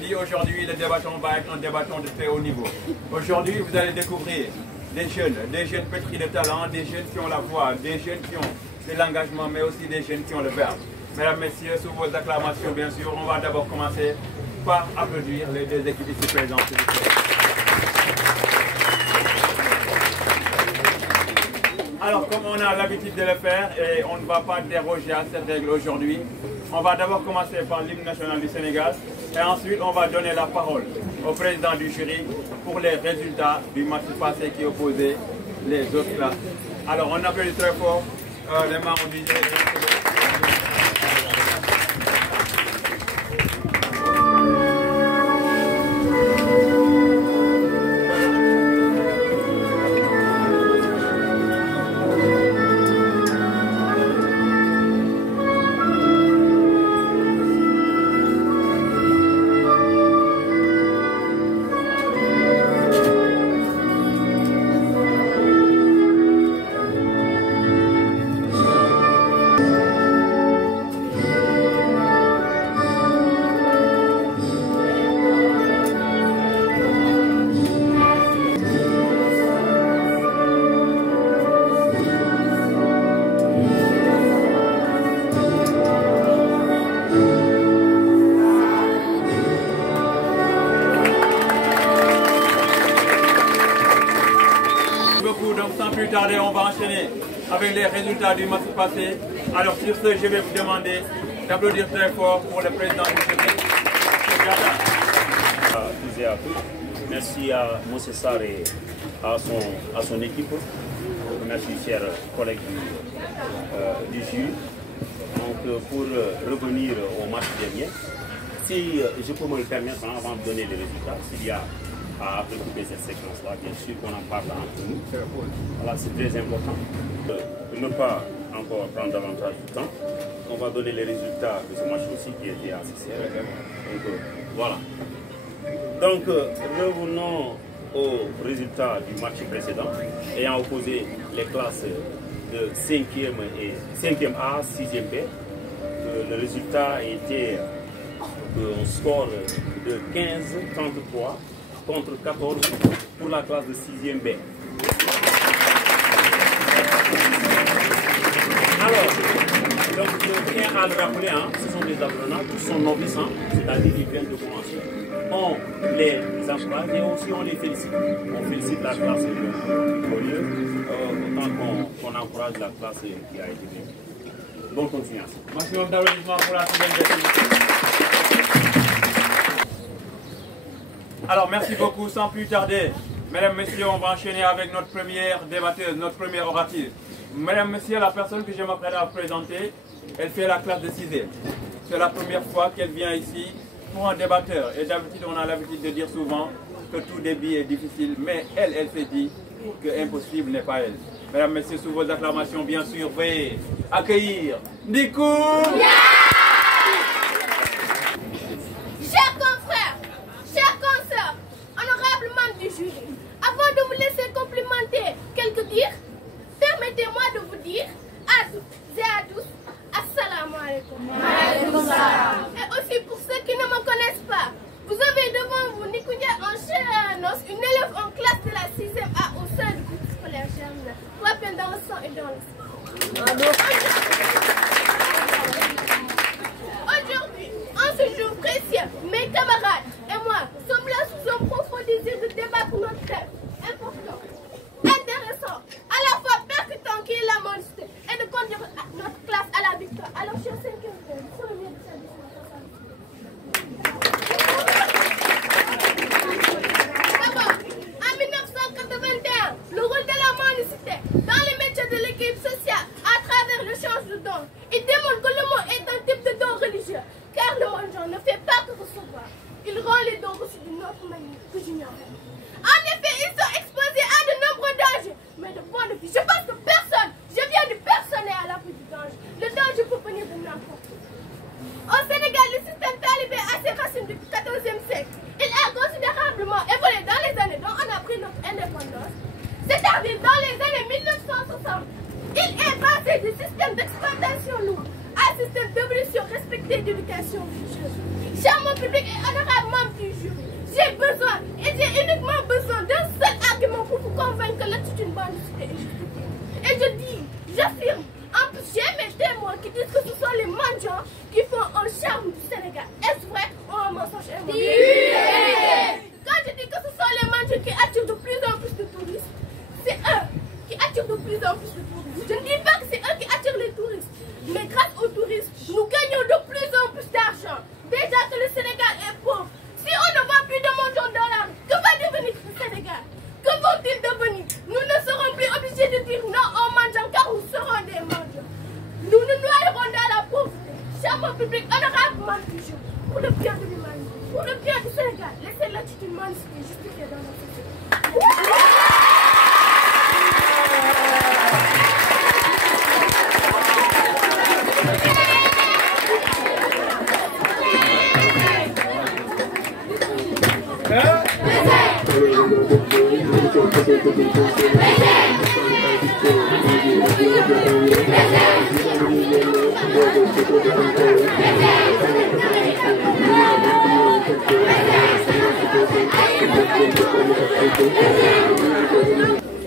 Aujourd'hui, le débatton va être un débatton de très haut niveau. Aujourd'hui, vous allez découvrir des jeunes pétris de talent, des jeunes qui ont la voix, des jeunes qui ont de l'engagement, mais aussi des jeunes qui ont le verbe. Mesdames, Messieurs, sous vos acclamations, bien sûr, on va d'abord commencer par applaudir les deux équipes ici présentes. Alors, comme on a l'habitude de le faire, et on ne va pas déroger à cette règle aujourd'hui, on va d'abord commencer par l'hymne national du Sénégal, et ensuite on va donner la parole au président du jury pour les résultats du match passé qui opposait les autres classes. Alors, on applaudit très fort les membres du jury. On va enchaîner avec les résultats du match passé. Alors sur ce, je vais vous demander d'applaudir très fort pour le président du jury. À tous et à toutes. Merci à Moussa Sarr et à son équipe. Merci chers collègues du jury. Donc pour revenir au match dernier, si je peux me le permettre avant de donner les résultats, s'il y a à préoccuper cette séquence-là, bien sûr qu'on en parle entre nous. Voilà, c'est très important. Pour ne pas encore prendre davantage de temps, on va donner les résultats de ce match aussi qui était assez serré. Donc voilà. Donc revenons aux résultats du match précédent, ayant opposé les classes de 5e A, 6e B. Le résultat était un score de 15-33. Contre 14 pour la classe de 6e B. Alors, donc je tiens à le rappeler, ce sont des apprenants qui sont novices, c'est-à-dire qu'ils viennent de commencer. On les encourage et aussi on les félicite. On félicite la classe glorieuse, autant qu'on encourage la classe qui a été bien. Bonne continuation. Maximum d'applaudissements pour la seconde équipe. Alors, merci beaucoup. Sans plus tarder, mesdames, messieurs, on va enchaîner avec notre première débatteuse, notre première oratrice. Mesdames, messieurs, la personne que je m'apprête à présenter, elle fait la classe de 6e. C'est la première fois qu'elle vient ici pour un débatteur. Et d'habitude, on a l'habitude de dire souvent que tout débit est difficile, mais elle s'est dit que impossible n'est pas elle. Mesdames, messieurs, sous vos acclamations, bien sûr, veuillez accueillir Ndikou. Avant de vous laisser complimenter quelques dires, permettez-moi de vous dire à toutes et à tous, assalamu alaikum. Et aussi pour ceux qui ne me connaissent pas, vous avez devant vous Nikoudia en chair et en os, une élève en classe de la 6e A au sein du groupe scolaire Germain. Rappel dans le sang et dans le sang. Aujourd'hui, en ce jour précieux, mes camarades et moi sommes là sous un profond désir de débat pour notre thème important, intéressant, à la fois percutant qui est la mendicité et de conduire notre classe à la victoire. Alors, chers 5e, premier de d'abord, en 1981, le rôle de la mendicité dans les métiers de l'équipe sociale à travers le change de don, il démontre que le mot est un type de don religieux, car le mendiant ne fait pas que recevoir. Il rend les dons aussi d'une autre manière que j'ignorais. En effet, ils sont exposés à de nombreux dangers. Mais de point de vue, je pense que personne, je viens de personne est à l'abri du danger. Le danger peut venir de n'importe où. Au Sénégal, le système talibé a ses racines depuis le XIVe siècle. Il a considérablement évolué dans les années dont on a pris notre indépendance, c'est-à-dire dans les années 1960. Il est passé du système d'exploitation lourde à un système d'évolution respectée d'éducation religieuse. Chers mon public et honorables membres proche est mort. Quand je dis que ce sont les mendiants qui attirent de plus en plus de touristes, c'est eux qui attirent de plus en plus de touristes. Je ne dis pas que c'est eux qui attirent les touristes, mais grâce aux touristes, nous gagnons de plus en plus d'argent. Déjà que le Sénégal est pauvre. Si on ne voit plus de mendiants dans la rue, que va devenir le Sénégal? Que vont-ils devenir? Nous ne serons plus obligés de dire non aux mendiants car nous serons des mendiants. Nous nous noierons dans la pauvreté. Chambre public honorablement toujours. Pour le bien de l'humanité, pour le bien du Sénégal, laissez l'attitude magnifique justifiée dans notre société.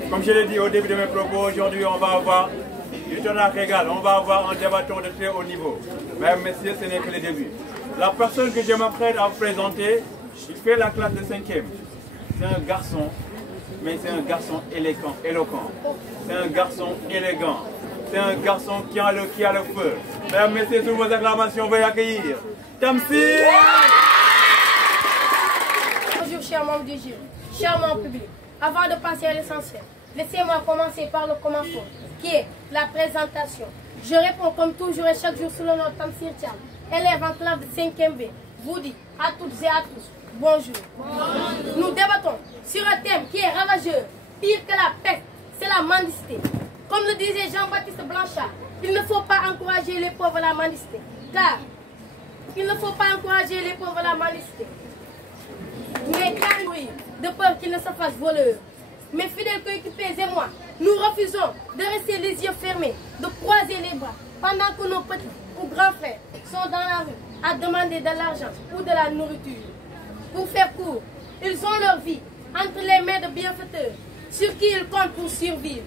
Comme je l'ai dit au début de mes propos, aujourd'hui on va avoir du tonnerre régal, on va avoir un débatteur de très haut niveau. Mesdames, messieurs, ce n'est que le début. La personne que je m'apprête à vous présenter, il fait la classe de 5e. C'est un garçon, mais c'est un garçon éloquent. C'est un garçon élégant. C'est un garçon qui a le feu. Mesdames, messieurs, sous vos acclamations, veuillez accueillir Tamsir. Bonjour, chers membres du jury, chers membres publics. Avant de passer à l'essentiel, laissez-moi commencer par le commencement, qui est la présentation. Je réponds comme toujours et chaque jour sous le nom de Tamsir Thiam, élève en classe de 5e B. Vous dis à toutes et à tous, bonjour. Nous débattons sur un thème qui est ravageur, pire que la peste, c'est la mendicité. Comme le disait Jean-Baptiste Blanchard, il ne faut pas encourager les pauvres à la mendicité, car il ne faut pas encourager les pauvres à la mendicité. Mais de peur qu'ils ne se fassent voleurs. Mes fidèles coéquipiers et moi, nous refusons de rester les yeux fermés, de croiser les bras, pendant que nos petits ou grands frères sont dans la rue à demander de l'argent ou de la nourriture. Pour faire court, ils ont leur vie entre les mains de bienfaiteurs, sur qui ils comptent pour survivre.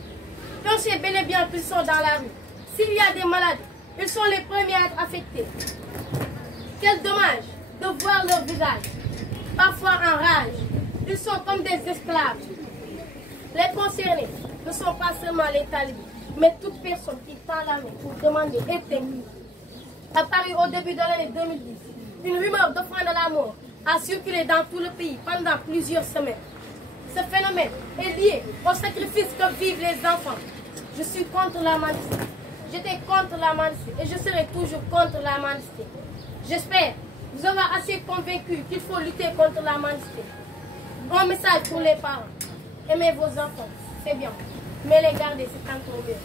On sait bel et bien qu'ils sont dans la rue. S'il y a des malades, ils sont les premiers à être affectés. Quel dommage de voir leur visage, parfois en rage. Ils sont comme des esclaves. Les concernés ne sont pas seulement les talibans, mais toute personne qui tend la main pour demander est libre. Apparu au début de l'année 2010, une rumeur d'offrande à la mort a circulé dans tout le pays pendant plusieurs semaines. Ce phénomène est lié au sacrifice que vivent les enfants. Je suis contre la mendicité. J'étais contre la mendicité et je serai toujours contre la mendicité. J'espère vous avoir assez convaincu qu'il faut lutter contre la mendicité. Un message pour les parents. Aimez vos enfants, c'est bien. Mais les garder, c'est encore mieux.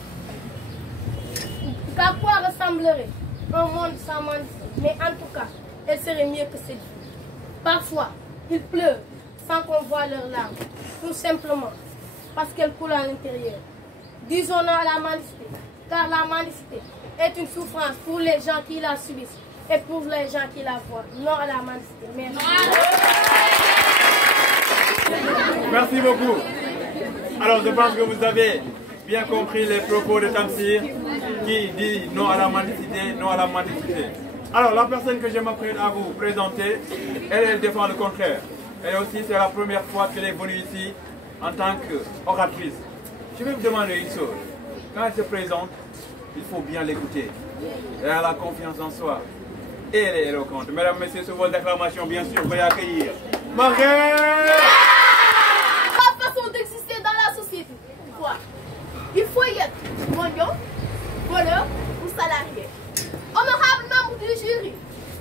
À quoi ressemblerait un monde sans mendicité? Mais en tout cas, elle serait mieux que cette vie. Parfois, ils pleurent sans qu'on voit leurs larmes. Tout simplement parce qu'elles coulent à l'intérieur. Disons non à la mendicité, car la mendicité est une souffrance pour les gens qui la subissent et pour les gens qui la voient. Non à la mendicité. Merci. Merci beaucoup. Alors, je pense que vous avez bien compris les propos de Tamsir qui dit non à la mendicité, non à la mendicité. Alors, la personne que je m'apprête à vous présenter, elle défend le contraire. Elle aussi, c'est la première fois qu'elle est venue ici en tant qu'oratrice. Je vais vous demander une chose. Quand elle se présente, il faut bien l'écouter. Elle a la confiance en soi. Et elle est éloquente. Mesdames, messieurs, sur vos acclamations, bien sûr, veuillez accueillir Marguerite. La façon d'exister dans la société. Quoi? Il faut y être mendiant, voleur ou salarié. Honorable membre du jury,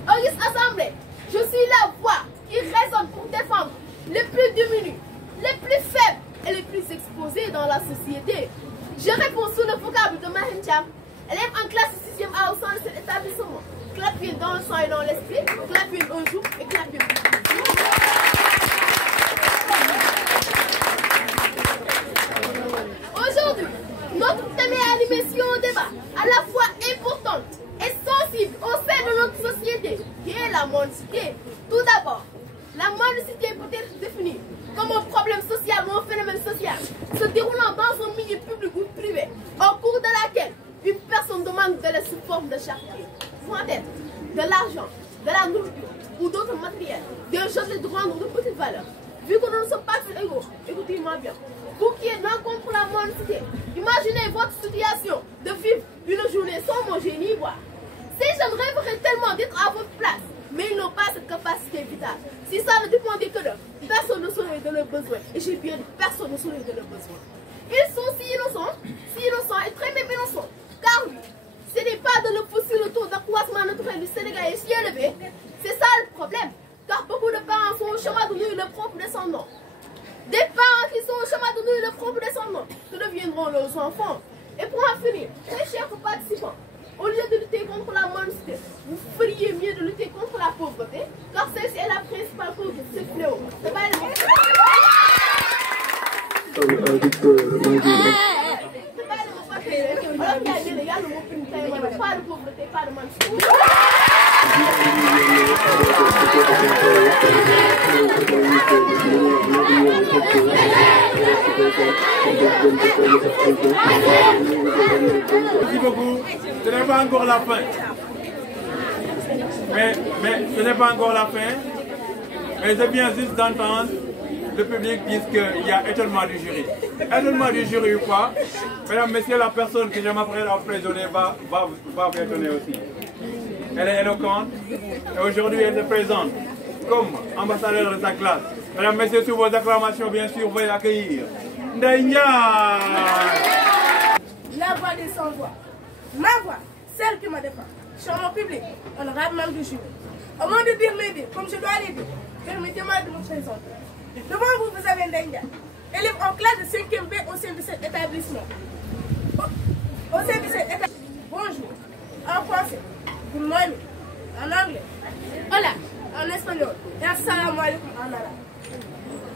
Auguste Assemblée, je suis la voix qui résonne pour défendre les plus démunis, les plus faibles et les plus exposés dans la société. Je réponds sous le vocable de Mahim Thiam, élève en classe 6e A au sein de cet établissement. Clapine dans le sang et dans l'esprit, clapine un jour et clapine. Aujourd'hui, notre thème est animé sur un débat à la fois importante et sensible au sein de notre société, qui est la mendicité. Tout d'abord, la mendicité peut être définie comme un problème social ou un phénomène social se déroulant dans un milieu public ou privé, au cours de laquelle une personne demande de l'aide sous forme de charité, soit d'être de l'argent, de la nourriture ou d'autres matériels défendre nos petites valeurs. Vu que nous ne sommes pas tous égaux, écoutez-moi bien. Vous qui êtes non contre la mendicité, imaginez votre situation de vivre une journée sans manger ni boire. Ces jeunes rêveraient tellement d'être à votre place, mais ils n'ont pas cette capacité vitale. Si ça ne dépendait que d'eux, personne ne saurait de leurs besoins. Et j'ai bien dit, personne ne saurait de leurs besoins. Ils sont si innocents et très même innocents. Car oui, ce n'est pas de le pousser le taux d'accroissement naturel du Sénégal est si élevé. C'est ça le problème. Car beaucoup de parents sont au chemin de nous leurs propres descendants. Des parents qui sont au chemin de nous leurs propres descendants, que deviendront leurs enfants. Et pour en finir, très chers participants, au lieu de lutter contre la mendicité, vous feriez mieux de lutter contre la pauvreté, car celle-ci est la principale cause de ce fléau. C'est pas le Merci beaucoup. Ce n'est pas encore la fin. Mais ce n'est pas encore la fin. Mais c'est bien juste d'entendre le public dire qu'il y a étonnement du jury. Étonnement du jury ou pas, mesdames, messieurs, la personne que je m'apprête à emprisonner va vous étonner aussi. Elle est éloquente et aujourd'hui elle se présente comme ambassadeur de sa classe. Mesdames, messieurs, sous vos acclamations, bien sûr, veuillez accueillir Ndeye Ndiaye. La voix des sans-voix. Ma voix, celle qui me défend. Charmant public, honorable membre du jury. Au moment de dire mes dires, comme je dois les dire, permettez-moi de me présenter. Devant vous, vous avez Ndeye Ndiaye, élève en classe de 5e B au sein de cet établissement. Au sein de cet établissement. Bonjour. En français. Good morning. En anglais. Hola. En espagnol. Et assalamu alaikum en arabe.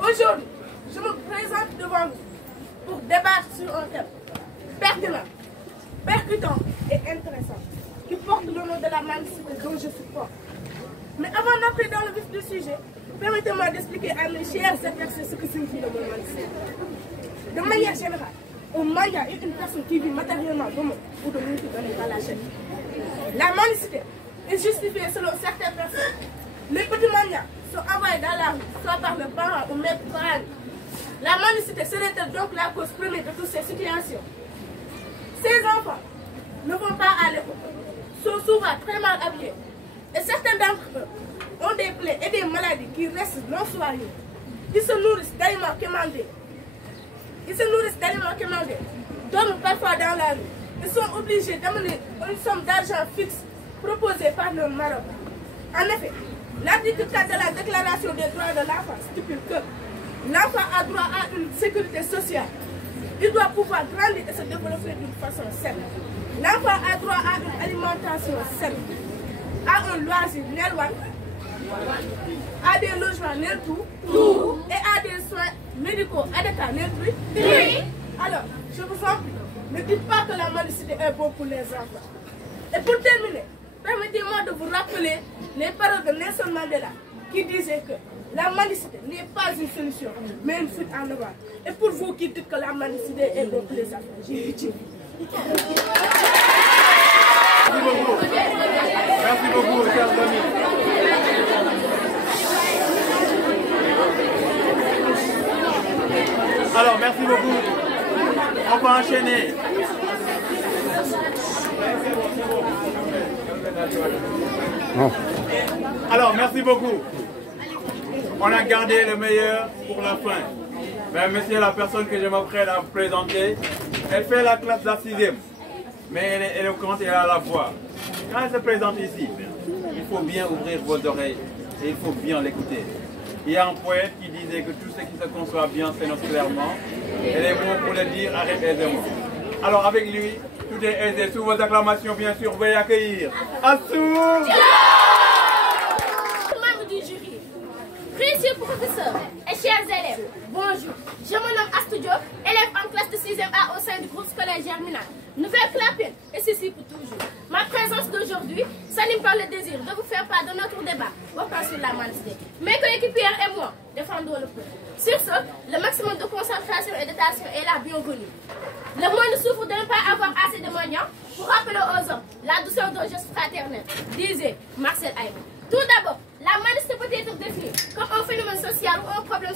Aujourd'hui, je me présente devant vous pour débattre sur un thème pertinent, percutant et intéressant qui porte le nom de la mendicité dont je suis fort. Mais avant d'entrer dans le vif du sujet, permettez-moi d'expliquer à mes chers adversaires ce que signifie le mot mendicité. De manière générale, un mendiant est une personne qui vit matériellement de mots ou de nourriture donnée par la chaîne. La mendicité est justifiée selon certaines personnes. Les petits mendiants sont envoyés dans la rue, soit par leurs parents ou même par eux. La mendicité serait donc la cause première de toutes ces situations. Ces enfants ne vont pas à l'école, sont souvent très mal habillés. Et certains d'entre eux ont des plaies et des maladies qui restent non soignées. Ils se nourrissent d'aliments commandés. Dorment parfois dans la rue. Ils sont obligés d'amener une somme d'argent fixe proposée par le Maroc. En effet, l'article 4 de la Déclaration des droits de l'enfant stipule que l'enfant a droit à une sécurité sociale. Il doit pouvoir grandir et se développer d'une façon saine. L'enfant a droit à une alimentation saine, à un loisir néloin, à des logements tout et à des soins médicaux adéquats. Alors, je vous en prie, ne dites pas que la mendicité est bon pour les enfants. Et pour terminer, permettez-moi de vous rappeler les paroles de Nelson Mandela qui disait que la mendicité n'est pas une solution, mais une fuite en avant. Et pour vous qui dites que la mendicité est bon pour les enfants, j'ai dit. Merci beaucoup, chers amis. Alors, merci beaucoup. On va enchaîner. Alors, merci beaucoup. On a gardé le meilleur pour la fin. Mais monsieur, la personne que je m'apprête à présenter, elle fait la classe de la 6e. Mais elle est éloquente et elle a la voix. Quand elle se présente ici, il faut bien ouvrir vos oreilles et il faut bien l'écouter. Il y a un poète qui disait que tout ce qui se conçoit bien s'énonce clairement. Et les mots pour le dire arrivent aisément. Alors avec lui, tout est aisé. Sous vos acclamations, bien sûr, veuillez accueillir Assou. Membres du jury, précieux professeurs et chers élèves, bonjour. Je me nomme Astou Diop, élève en classe de 6e A au sein du groupe scolaire Germinal. Nouvelle Clapin, et ceci pour toujours. Ma présence d'aujourd'hui s'anime par le désir de vous faire part de notre débat portant sur la mendicité. Mes coéquipières et moi défendons le peuple. Sur ce, le maximum de concentration et d'attention est la bienvenue. Le monde souffre de ne pas avoir assez de moyens pour rappeler aux hommes la douceur d'un geste fraternel, disait Marcel Aymon. Tout d'abord, la mendicité peut être définie comme un phénomène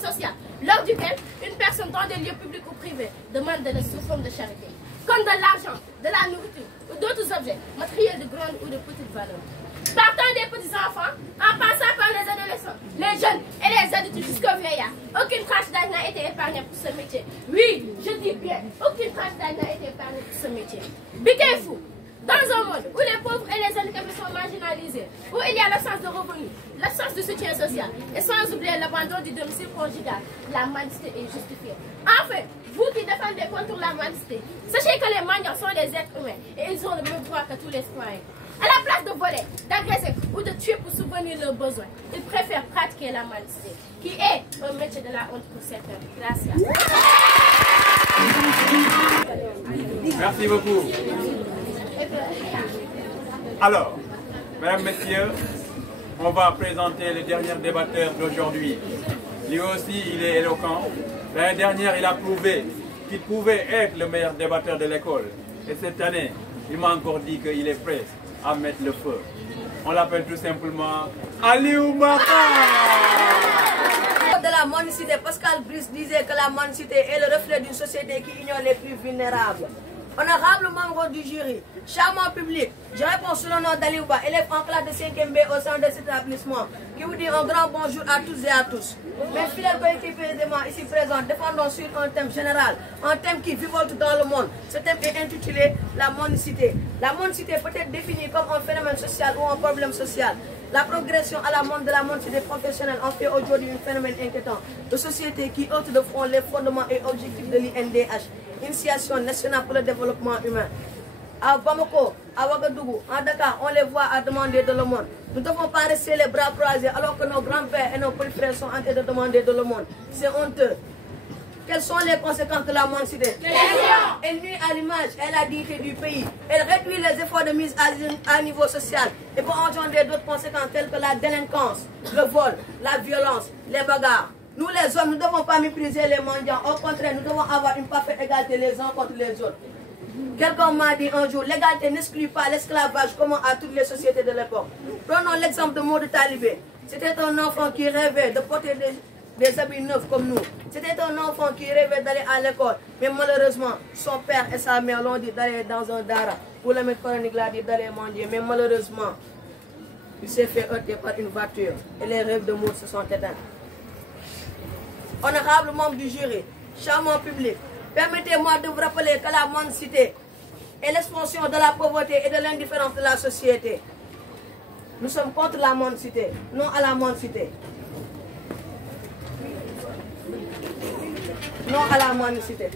social lors duquel une personne dans des lieux publics ou privés demande de l'aide sous forme de charité, comme de l'argent, de la nourriture ou d'autres objets matériels de grande ou de petite valeur. Partant des petits enfants, en passant par les adolescents, les jeunes et les adultes jusqu'aux vieillards, aucune tranche d'âge n'a été épargnée pour ce métier. Oui, je dis bien, aucune tranche d'âge n'a été épargnée pour ce métier. Biquez-vous! Dans un monde où les pauvres et les handicapés sont marginalisés, où il y a l'absence de revenus, l'absence de soutien social, et sans oublier l'abandon du domicile conjugal, la mendicité est justifiée. Enfin, vous qui défendez contre la mendicité, sachez que les mendiants sont des êtres humains et ils ont le même droit que tous les citoyens. À la place de voler, d'agresser ou de tuer pour subvenir leurs besoins, ils préfèrent pratiquer la mendicité, qui est un métier de la honte pour certains. Gracias. Merci beaucoup. Alors, mesdames, messieurs, on va présenter le dernier débatteur d'aujourd'hui. Lui aussi, il est éloquent. L'année dernière, il a prouvé qu'il pouvait être le meilleur débatteur de l'école. Et cette année, il m'a encore dit qu'il est prêt à mettre le feu. On l'appelle tout simplement Aliou Maka. De la mendicité, Pascal Brice disait que la mendicité est le reflet d'une société qui ignore les plus vulnérables. Honorable membre du jury, charmant public, je réponds sous le nom d'Aliouba, élève en classe de 5e B au sein de cet établissement, qui vous dit un grand bonjour à tous et à tous. Mes fidèles coéquipiers ici présents, défendons sur un thème général, un thème qui vivote dans le monde. Ce thème est intitulé la mendicité. La mendicité peut être définie comme un phénomène social ou un problème social. La progression à la mode de la mendicité professionnelle en fait aujourd'hui un phénomène inquiétant de société qui heurte de front les fondements et objectifs de l'INDH, Initiation nationale pour le développement humain. À Bamako, à Ouagadougou, à Dakar, on les voit à demander de le monde. Nous ne devons pas rester les bras croisés alors que nos grands-pères et nos petits frères sont en train de demander de le monde. C'est honteux. Quelles sont les conséquences de la mendicité? Elle nuit à l'image et à la dignité du pays. Elle réduit les efforts de mise à niveau social et peut engendrer d'autres conséquences telles que la délinquance, le vol, la violence, les bagarres. Nous les hommes, nous ne devons pas mépriser les mendiants. Au contraire, nous devons avoir une parfaite égalité les uns contre les autres. Quelqu'un m'a dit un jour, l'égalité n'exclut pas l'esclavage commun à toutes les sociétés de l'époque. Prenons l'exemple de Maud Talibé. C'était un enfant qui rêvait de porter des habits neufs comme nous. C'était un enfant qui rêvait d'aller à l'école. Mais malheureusement, son père et sa mère l'ont dit d'aller dans un dara. Pour le mettre chronique l'a dit d'aller manger. Mais malheureusement, il s'est fait heurter par une voiture. Et les rêves de Maud se sont éteints. Honorable membre du jury, charmant public, permettez-moi de vous rappeler que la mendicité est l'expansion de la pauvreté et de l'indifférence de la société. Nous sommes contre la mendicité, non à la mendicité. Non à la mendicité.